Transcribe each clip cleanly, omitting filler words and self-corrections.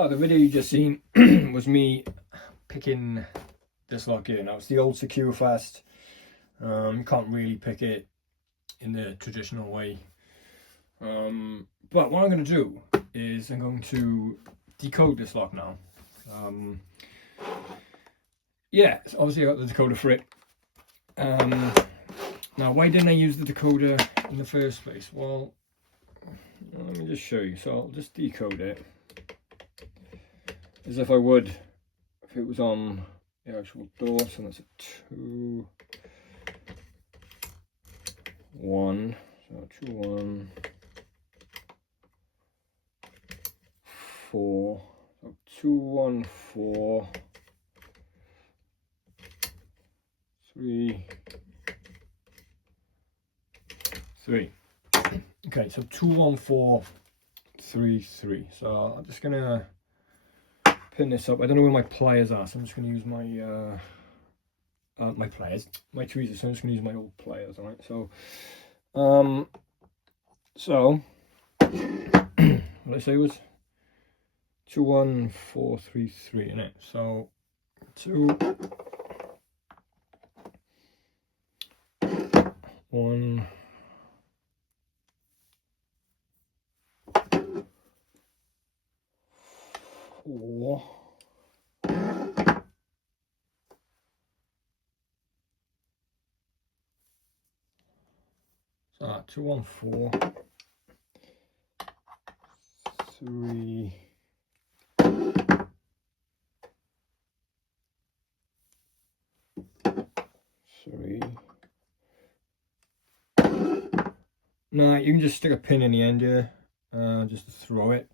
So the video you just seen was me picking this lock here. Now it's the old Secure Fast. You can't really pick it in the traditional way. But what I'm going to do is I'm going to decode this lock now. Yeah, so obviously I got the decoder for it. Now why didn't I use the decoder in the first place? Well, let me just show you. So I'll just decode it as if I would if it was on the actual door. So that's a 2 1, so 2 1 4, so 2 1 4 3 3. Okay, so 2 1 4 3 3. So I'm just gonna pin this up. I don't know where my pliers are, so I'm just gonna use my my pliers, my tweezers. So I'm just gonna use my old pliers. All right. So what I say was 2 1 4 3 3 in it. So 2 1 4 so 2 1 4 3 3. Now you can just stick a pin in the end here, just to throw it.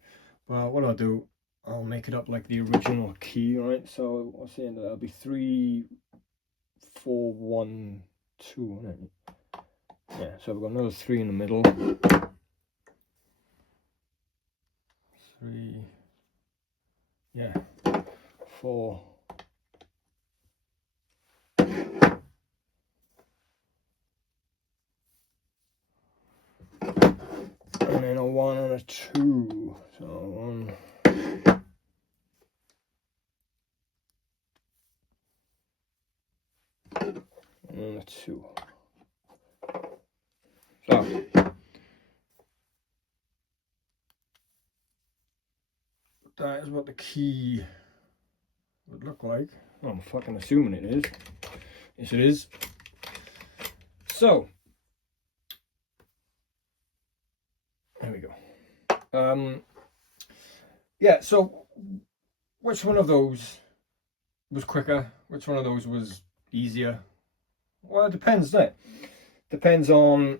But what I'll do, I'll make it up like the original key, right? So what's the end of that? It'll be 3 4 1 2, isn't it? Yeah, so we've got another 3 in the middle. 3, yeah, 4. And then a 1 and a 2. So 1. And a 2. So that is what the key would look like. Well, I'm fucking assuming it is. Yes, it is. So there we go. Yeah, so which one of those was quicker? Which one of those was easier? Well, it depends, doesn't it? Depends on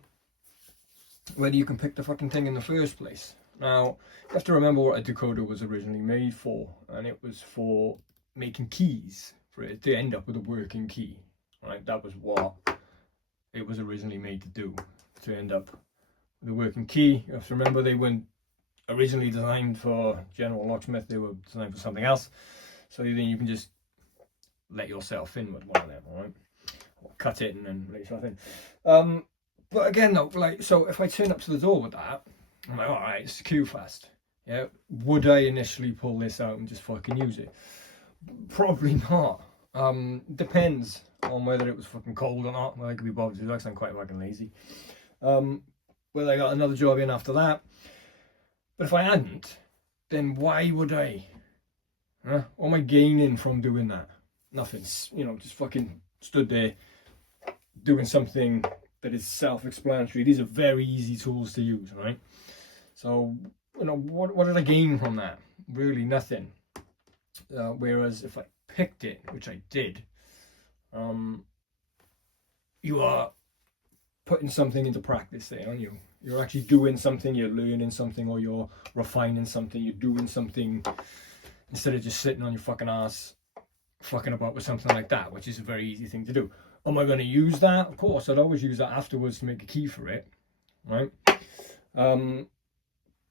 whether you can pick the fucking thing in the first place. Now, you have to remember what a decoder was originally made for, and it was for making keys, for it to end up with a working key, right? That was what it was originally made to do, to end up with a working key. You have to remember they weren't originally designed for general locksmith, they were designed for something else. So then you can just let yourself in with one of them, all right? Or cut it and then let yourself in. But again though, like, so if I turn up to the door with that, I'm like, all right, it's Secure Fast. Yeah, would I initially pull this out and just fucking use it? Probably not. Depends on whether it was fucking cold or not. Well, I could be bothered to do that because I'm quite fucking lazy. Whether I got another job in after that. But if I hadn't, then why would I? What am I gaining from doing that? Nothing. You know, just fucking stood there doing something that is self-explanatory. These are very easy tools to use, right? So, you know, what did I gain from that? Really nothing. Whereas if I picked it, which I did, you are putting something into practice there, aren't you? You're actually doing something, you're learning something, or you're refining something, you're doing something instead of just sitting on your fucking ass fucking about with something like that, which is a very easy thing to do. Am I going to use that? Of course, I'd always use that afterwards to make a key for it, right?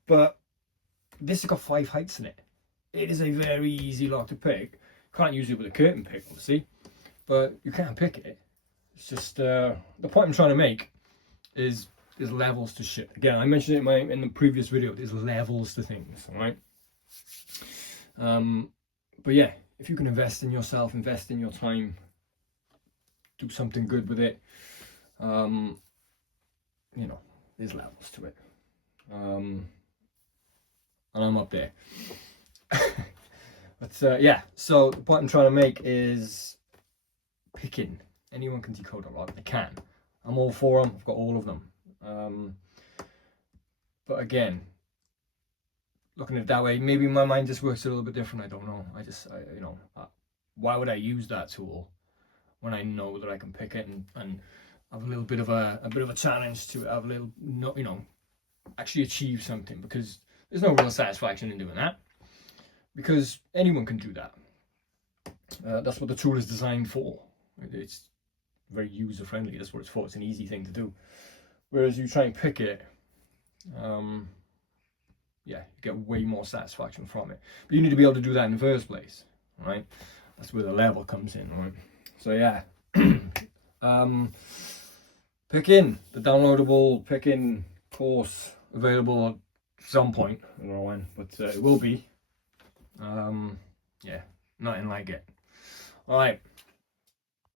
But this has got 5 heights in it. It is a very easy lock to pick. Can't use it with a curtain pick, obviously, but you can't pick it. It's just the point I'm trying to make is there's levels to shit. Again, I mentioned it in the previous video. There's levels to things, all right? But yeah, if you can invest in yourself, invest in your time, do something good with it, you know, there's levels to it. And I'm up there. But yeah, so the point I'm trying to make is picking. Anyone can decode a rod. They can. I'm all for them. I've got all of them. But again, looking at it that way, maybe my mind just works a little bit different. I don't know. You know, why would I use that tool when I know that I can pick it and have a little bit of a challenge to it, have a little, you know, actually achieve something, because there's no real satisfaction in doing that, because anyone can do that. That's what the tool is designed for. It's very user friendly. That's what it's for. It's an easy thing to do. Whereas you try and pick it, yeah, you get way more satisfaction from it. But you need to be able to do that in the first place, right? That's where the level comes in, right? So yeah, Pick-in, the downloadable Pick-in course, available at some point. I don't know when, but it will be. Yeah, nothing like it. All right.